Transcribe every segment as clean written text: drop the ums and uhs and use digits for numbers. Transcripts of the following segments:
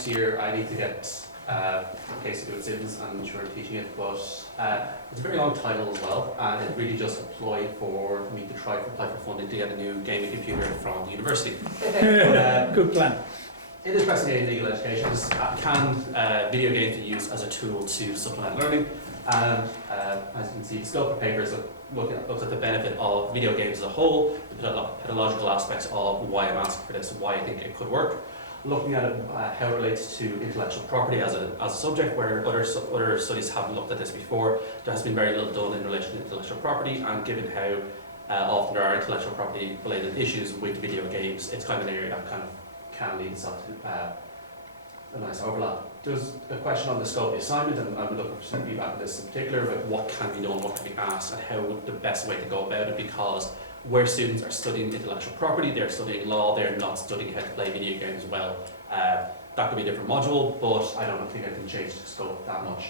next year I need to get a case to do with Sims, and I'm sure I'm teaching it, but it's a very long title as well, and it really just applied for me to try to apply for funding to get a new gaming computer from the university. Good plan. It is pressing in legal education. Can video games be used as a tool to supplement learning? And as you can see, the scope of papers looks at the benefit of video games as a whole, the pedagogical aspects of why I'm asking for this, why I think it could work. Looking at it, how it relates to intellectual property as a subject, where other studies haven't looked at this before. There has been very little done in relation to intellectual property, and given how often there are intellectual property related issues with video games, it's kind of an area that kind of can lead itself to a nice overlap. There's a question on the scope of the assignment, and I'm looking for some feedback on this in particular about what can be done, what can be asked, and how the best way to go about it, because where students are studying intellectual property, they're studying law, they're not studying how to play video games well. That could be a different module, but I don't think I can change the scope that much.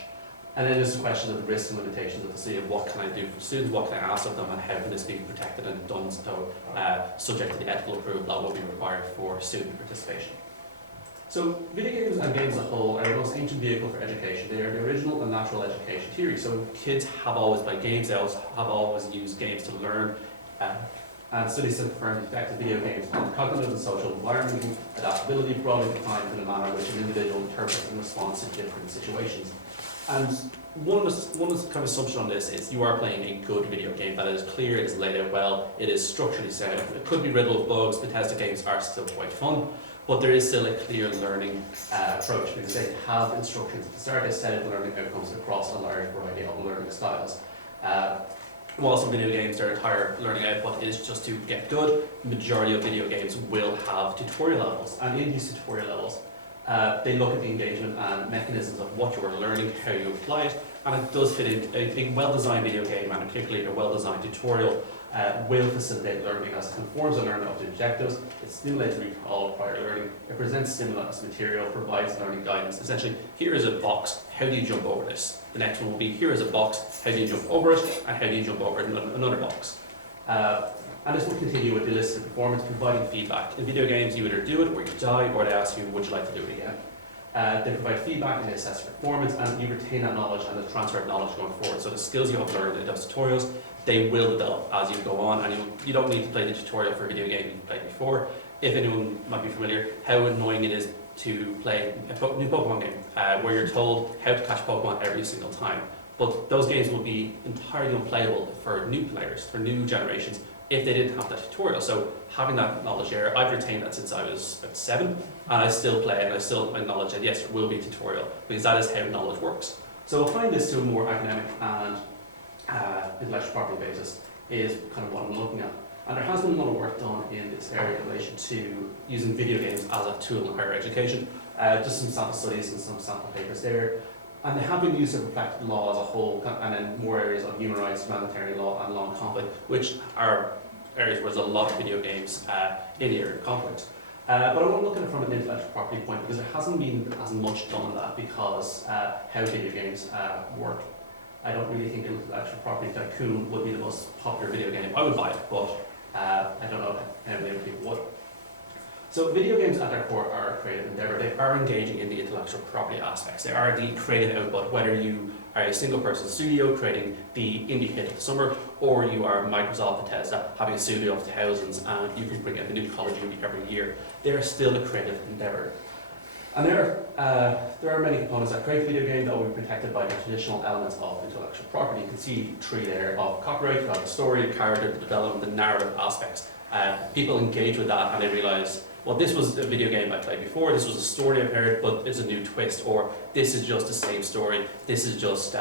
And then there's the question of the risks and limitations of the study of what can I do for students, what can I ask of them, and how can this be protected and done so subject to the ethical approval that will be required for student participation. So video games and games as a whole are the most ancient vehicle for education. They are the original and natural education theory. So kids have always played games, they have always used games to learn. And studies have confirmed the effect of video games on cognitive and social environment, adaptability, broadly defined in a manner which an individual interprets in response to different situations. And one kind of assumption on this is you are playing a good video game that is clear, it is laid out well, it is structurally sound. It could be riddled of bugs, Bethesda games are still quite fun, but there is still a clear learning approach, because they have instructions at the start, they set out the learning outcomes across a large variety of learning styles. While some video games, their entire learning output is just to get good, the majority of video games will have tutorial levels, and in these tutorial levels, they look at the engagement and mechanisms of what you are learning, how you apply it, and it does fit in. A well-designed video game, and particularly a well-designed tutorial, will facilitate learning as it informs the learner of the objectives, it stimulates recall prior learning, it presents stimulus material, provides learning guidance. Essentially, here is a box, how do you jump over this? The next one will be, here is a box, how do you jump over it, and how do you jump over another box? And this will continue with the listed performance, providing feedback. In video games, you either do it or you die, or they ask you, would you like to do it again? They provide feedback and they assess performance, and you retain that knowledge and the transfer of knowledge going forward. So the skills you have learned in those tutorials, they will develop as you go on, and you don't need to play the tutorial for a video game you've played before. If anyone might be familiar, how annoying it is to play a new Pokemon game, where you're told how to catch Pokemon every single time. But those games will be entirely unplayable for new players, for new generations, if they didn't have that tutorial. So having that knowledge here, I've retained that since I was about 7, and I still play, and I still acknowledge that yes, there will be a tutorial, because that is how knowledge works. So applying this to a more academic and intellectual property basis is kind of what I'm looking at. And there has been a lot of work done in this area in relation to using video games as a tool in higher education. Just some sample studies and some sample papers there. And they have been used to reflect law as a whole, and then more areas of human rights, humanitarian law, and law and conflict, which are areas where there's a lot of video games in the area of conflict. But I want to look at it from an intellectual property point, because there hasn't been as much done on that, because how video games work. I don't really think intellectual property Tycoon would be the most popular video game. I would buy it, but I don't know how many other people would. So video games at their core are a creative endeavour. They are engaging in the intellectual property aspects. They are the creative output, whether you are a single person studio creating the indie hit of the summer, or you are Microsoft Bethesda having a studio of thousands and you can bring out a new Call of Duty every year. They are still a creative endeavour. And there are many components that create a video game that will be protected by the traditional elements of intellectual property. You can see 3 there of copyright. You have the story, the character, the development, the narrative aspects. People engage with that and they realise, well, this was a video game I played before, this was a story I've heard, but it's a new twist, or this is just the same story, this is just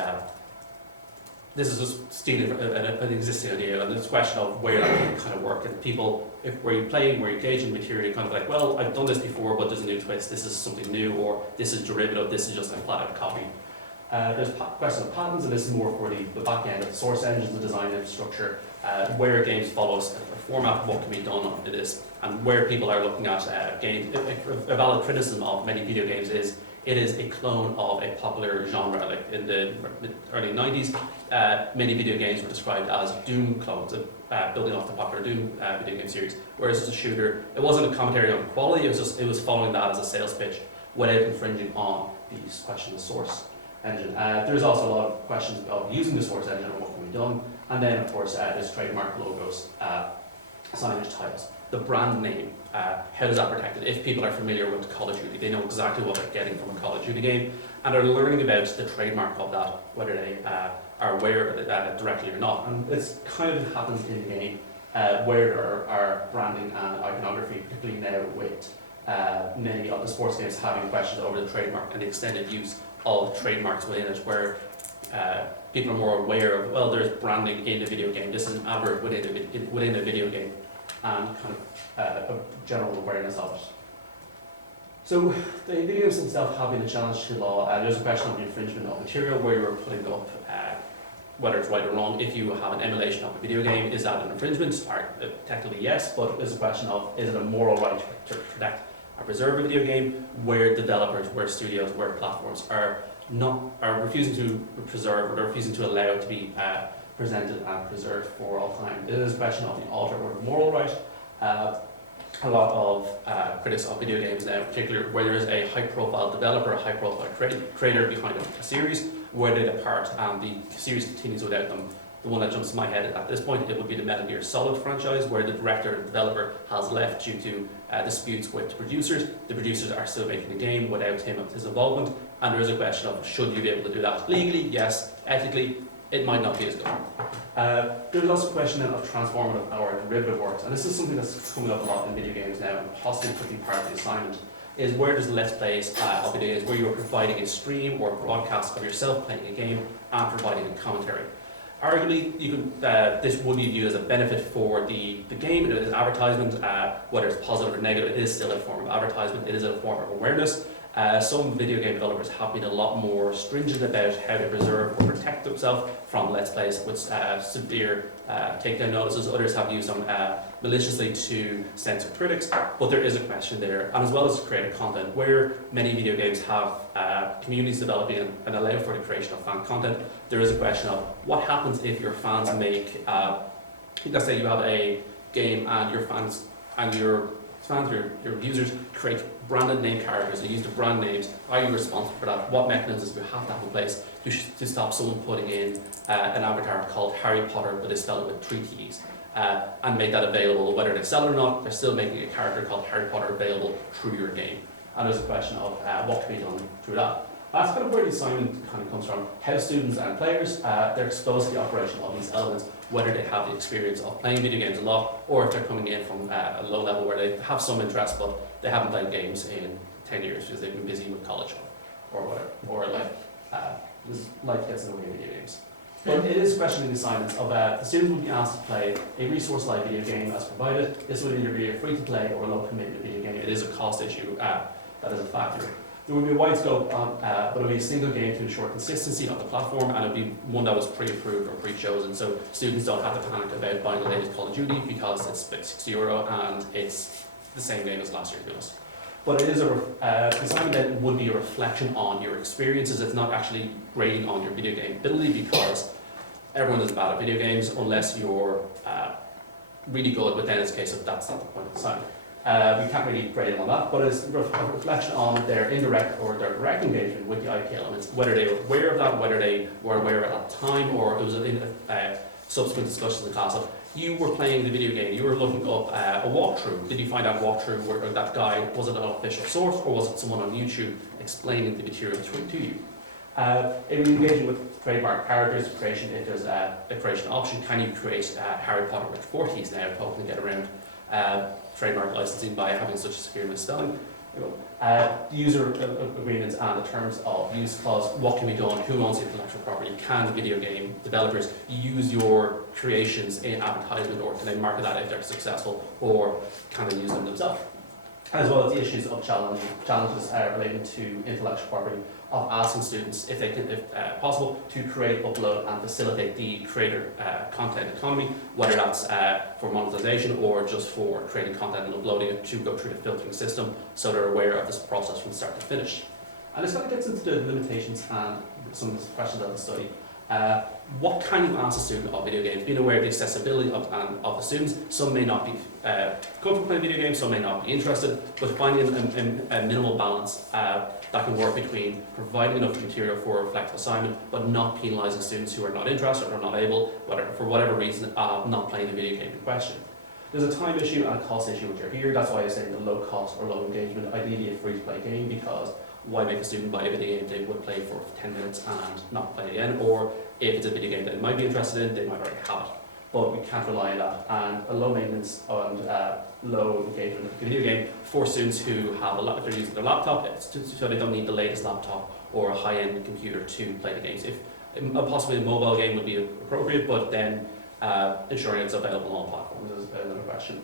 stealing an existing idea. And it's a question of where that can kind of work. And people, where you play, where you engage in material, you're kind of like, well, I've done this before, but there's a new twist, this is something new, or this is derivative, this is just a flat out copy. There's a question of patents, and this is more for the back end of the source engines, the design infrastructure, where games follows a format of what can be done on this, and where people are looking at games. A valid criticism of many video games is it is a clone of a popular genre. Like in the early 90s, many video games were described as Doom clones, building off the popular Doom video game series. Whereas as a shooter, it wasn't a commentary on quality, it was following that as a sales pitch. without infringing on the question of the source engine. There's also a lot of questions of using the source engine and what can be done. And then, of course, there's trademark logos, signage titles, the brand name, how does that protect it? If people are familiar with Call of Duty, they know exactly what they're getting from a Call of Duty game and are learning about the trademark of that, whether they are aware of it directly or not. And this kind of happens in the game where there are branding and iconography, particularly now with many of the sports games having questions over the trademark and the extended use of trademarks within it, where people are more aware of, well, there's branding in a video game, this is an advert within a video game, and kind of a general awareness of it. So the video games themselves have been a challenge to law. There's a question of the infringement of material where you're putting up, whether it's right or wrong, if you have an emulation of a video game, is that an infringement? Technically yes, but there's a question of, is it a moral right to protect or preserve a video game where developers, where studios, where platforms are refusing to preserve, or they're refusing to allow it to be presented and preserved for all time. It is a question of the author or the moral right. A lot of critics of video games now, particularly where there is a high-profile developer, a high-profile creator behind a series, where they depart and the series continues without them. The one that jumps to my head at this point, it would be the Metal Gear Solid franchise, where the director and developer has left due to disputes with the producers. The producers are still making the game without his involvement, and there is a question of, should you be able to do that legally? Yes. Ethically, it might not be as good. There's also a question then of transformative or derivative works, and this is something that's coming up a lot in video games now, and possibly could be part of the assignment, is where does Let's Plays of video games, where you're providing a stream or broadcast of yourself playing a game and providing a commentary. Arguably, you can, this would be viewed as a benefit for the game. It is advertisement, whether it's positive or negative, it is still a form of advertisement, it is a form of awareness. Some video game developers have been a lot more stringent about how to preserve or protect themselves from Let's Plays with severe takedown notices. Others have used them maliciously to censor critics, but there is a question there. And as well as creative content, where many video games have communities developing and allow for the creation of fan content, there is a question of what happens if your fans make, let's say you have a game and your fans and your users create branded name characters, they use the brand names. Are you responsible for that? What mechanisms do you have to have in place to stop someone putting in an avatar called Harry Potter, but is spelled with 3 T's, and make that available? Whether they sell it or not, they're still making a character called Harry Potter available through your game. And there's a question of what can be done through that. That's kind of where the assignment kind of comes from. How students and players, they're exposed to the operation of these elements, whether they have the experience of playing video games a lot, or if they're coming in from a low level where they have some interest, but they haven't played games in 10 years because they've been busy with college or whatever, or life gets in the way of video games. But it is questioning the assignments of the students would be asked to play a resource-like video game as provided. This would either be a free-to-play or a low-commitment video game. It is a cost issue, that is a factor. There would be a wide scope, but it would be a single game to ensure consistency of the platform, and it would be one that was pre-approved or pre-chosen, so students don't have to panic about buying the latest Call of Duty because it's €60 and it's the same game as last year's bonus. But it is the assignment that would be a reflection on your experiences. It's not actually grading on your video game ability, because everyone is bad at video games unless you're really good, but then it's a case of that's not the point of the assignment. We can't really grade on that, but it's a reflection on their indirect or their direct engagement with the IP elements, whether they were aware of that, whether they were aware at that time, or it was a subsequent discussion in the class of, you were playing the video game, you were looking up a walkthrough. Did you find that walkthrough where that guy, was it an official source, or was it someone on YouTube explaining the material to you? In engaging with trademark characters creation, if there's a creation option, can you create Harry Potter with 4 T's now to hopefully get around trademark licensing by having such a severe misspelling? The user agreements and the terms of use clause, what can be done, who owns the intellectual property, can the video game developers use your creations in advertisement, or can they market that if they're successful, or can they use them themselves? As well as the issues of challenges relating to intellectual property, of asking students if they can, if possible, to create, upload and facilitate the creator content economy, whether that's for monetization or just for creating content and uploading it, to go through the filtering system so they're aware of this process from start to finish. And this kind of gets into the limitations and some of the questions of the study. What can you ask a student of video games? Being aware of the accessibility of the students. Some may not be comfortable playing video games, some may not be interested, but finding a minimal balance that can work between providing enough material for a reflective assignment, but not penalising students who are not interested or not able, for whatever reason, not playing the video game in question. There's a time issue and a cost issue which are here. That's why I say the low cost or low engagement, ideally a free-to-play game, because why make a student buy a video game they would play for 10 minutes and not play again? Or if it's a video game that they might be interested in, they might already have it. But we can't rely on that. And a low maintenance and low engagement video game for students who have if they're using their laptop, so they don't need the latest laptop or a high-end computer to play the games. If possibly a mobile game would be appropriate, but then ensuring it's available on all platforms is another question.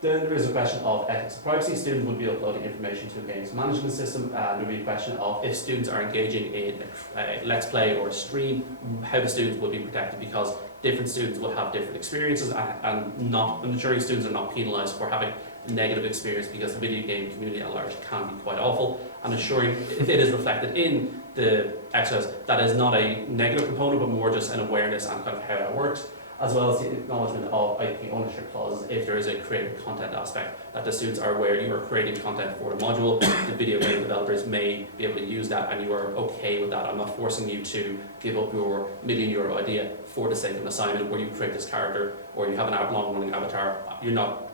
Then there is a question of ethics and privacy. Students would be uploading information to a games management system, and there would be a question of if students are engaging in a let's play or a stream, how the students would be protected, because different students will have different experiences, and ensuring students are not penalised for having a negative experience, because the video game community at large can be quite awful, and ensuring if it is reflected in the exercise that is not a negative component but more just an awareness and kind of how that works, as well as the acknowledgement of IP ownership clauses if there is a creative content aspect, that the students are aware you are creating content for the module, the video game developers may be able to use that and you are okay with that. I'm not forcing you to give up your €1,000,000 idea for the sake of an assignment where you create this character or you have an long-running avatar. You're not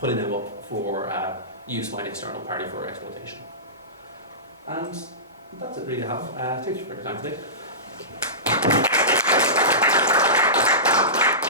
putting them up for use by an external party for exploitation. And that's it really I have. Thank you for your time today.